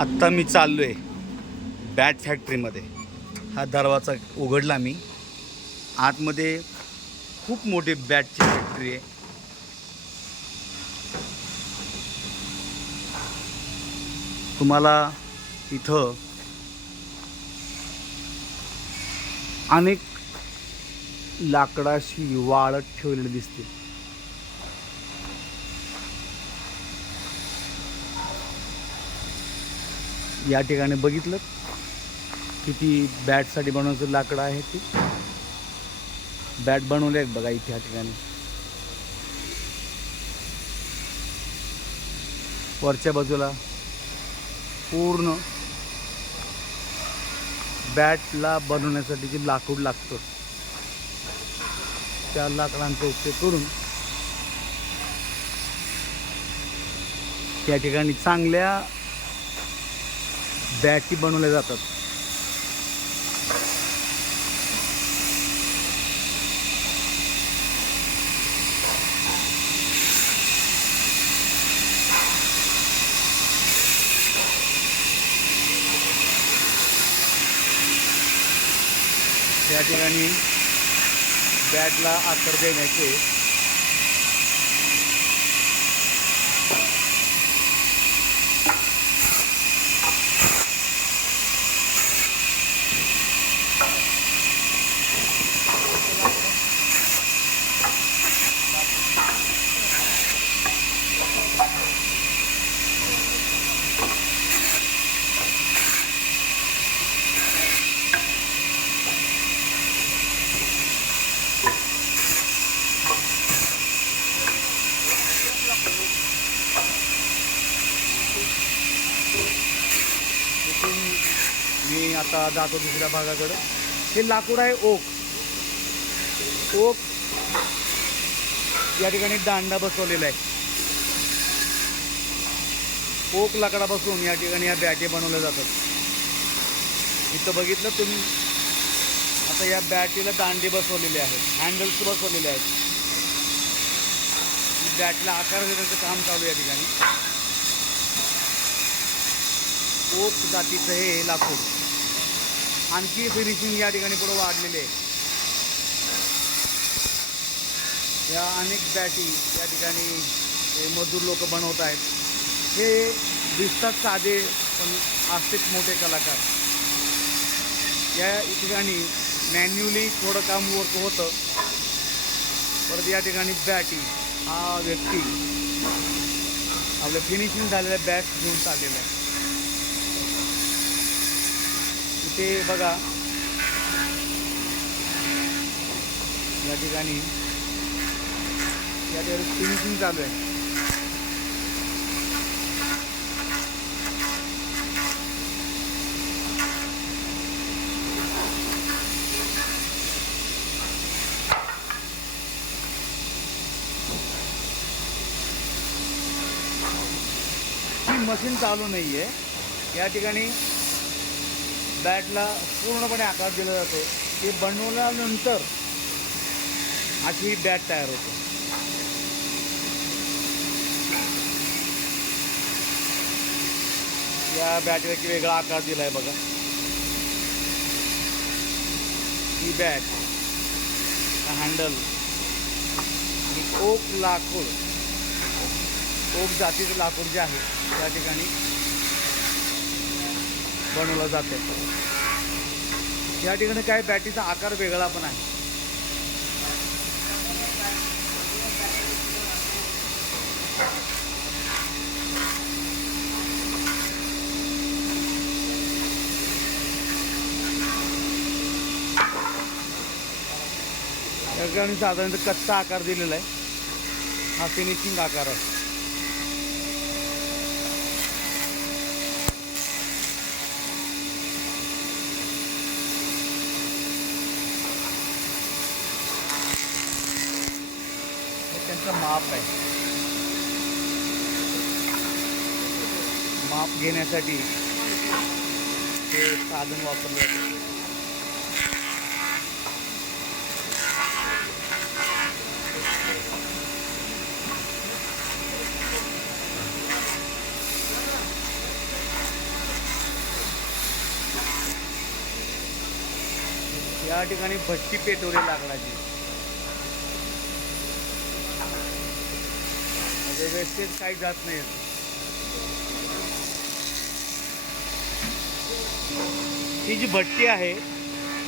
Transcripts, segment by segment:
आत्ता मी चाललो आहे बॅट फॅक्टरीमध्ये. हा दरवाजा उघडला मी. आतमध्ये खूप मोठी बॅटची फॅक्टरी आहे. तुम्हाला इथं अनेक लाकडाशी वाळत ठेवलेले दिसते. या ठिकाणी बघितलं किती बॅटसाठी बनवण्याचं लाकडं आहे. ती बॅट बनवले आहेत बघा इथे या ठिकाणी. वरच्या बाजूला पूर्ण बॅटला बनवण्यासाठी जे लाकूड लागतं त्या लाकडांचा उपयोग करून त्या ठिकाणी चांगल्या बॅटी बनवल्या जातात. या ठिकाणी बॅटला आकार देण्याचे मी आता जातो दुसऱ्या भागाकडे. हे लाकूड आहे ओक. या ठिकाणी दांडा बसवलेला आहे. ओक लाकडापासून या ठिकाणी या बॅटी बनवल्या जातात. इथं बघितलं तुम्ही. आता या बॅटीला दांडे बसवलेले आहेत, हँडल्स बसवलेले आहेत. बॅटला आकार देण्याचं काम चालू आहे या ठिकाणी. ओक जातीचं हे लाकूड. आणखी फिनिशिंग या ठिकाणी पुढे वाढलेले आहे. या अनेक बॅटी या ठिकाणी मजदूर लोक बनवत आहेत. हे दिसतात साधे पण असतेच मोठे कलाकार. या ठिकाणी मॅन्युअली थोडं काम वर्क होतं. परत या ठिकाणी बॅटी हा व्यक्ती आपलं फिनिशिंग झालेल्या बॅट घेऊन चाललेला आहे. इथे बघा या ठिकाणी फिनिशिंग चालू आहे. ही मशीन चालू नाही आहे. या ठिकाणी बॅटला पूर्णपणे आकार दिला जातो. ते बनवल्यानंतर अशी बॅट तयार होते. या बॅटला की वेगळा आकार दिला आहे बघा. ही बॅट, हँडल ओक लाकूड, ओक जातीचं लाकूड जे आहे त्या ठिकाणी बनवलं जातं. या ठिकाणी काय बॅटीचा आकार वेगळा पण आहे. या ठिकाणी साधारणतः कच्चा आकार दिलेला आहे. हा फिनिशिंग आकार आहे. त्यांचं माप आहे. माप घेण्यासाठी हे साधन वापरलं जातं. या ठिकाणी भट्टी पेटवली लाकडाची. वेस्टेज काही जात नाही. ही जी भट्टी आहे,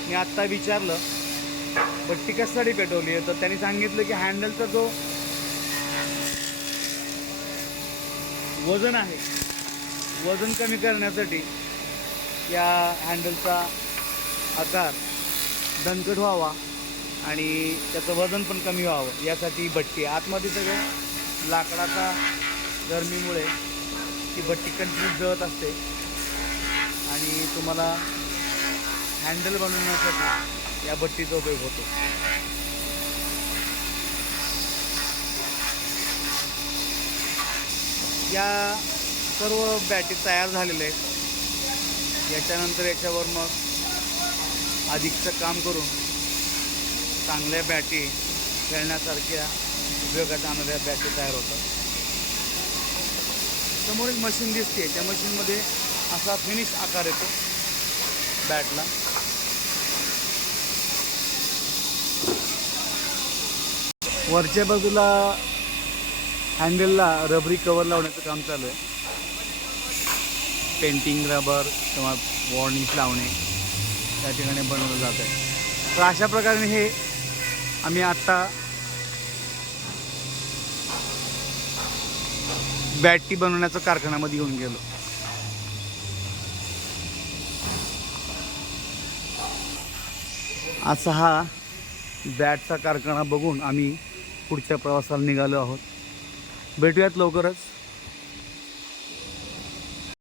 मी आत्ता विचारलं भट्टी कशासाठी पेटवली आहे, तर त्यांनी सांगितलं की हँडलचा जो वजन आहे, वजन कमी करण्यासाठी या हँडलचा आकार दणकट व्हावा आणि त्याचं वजन पण कमी व्हावं यासाठी भट्टी. आतमध्ये सगळं लाकडाचा गरमीमुळे ती भट्टी कंटिन्यू जळत असते आणि तुम्हाला हँडल बनवण्यासाठी या भट्टीचा उपयोग होतो. या सर्व बॅटी तयार झालेल्या आहेत. याच्यानंतर याच्यावर मग अधिकचं काम करून चांगल्या बॅटी खेळण्यासारख्या उपयोगात आणणाऱ्या बॅटी तयार होतात. समोर एक मशीन दिसते, त्या मशीनमध्ये असा फिनिश आकार येतो बॅटला. वरच्या बाजूला हँडलला रबरी कवर लावण्याचं काम चालू आहे. पेंटिंग रबर किंवा वॉर्निश लावणे त्या ठिकाणी बनवलं जात आहे. तर अशा प्रकारे हे आम्ही आत्ता बॅटी बनवण्याचा कारखान्यामध्ये येऊन गेलो. असा हा बॅटचा कारखाना बघून आम्ही पुढच्या प्रवासाला निघालो आहोत. भेटूयात लवकरच.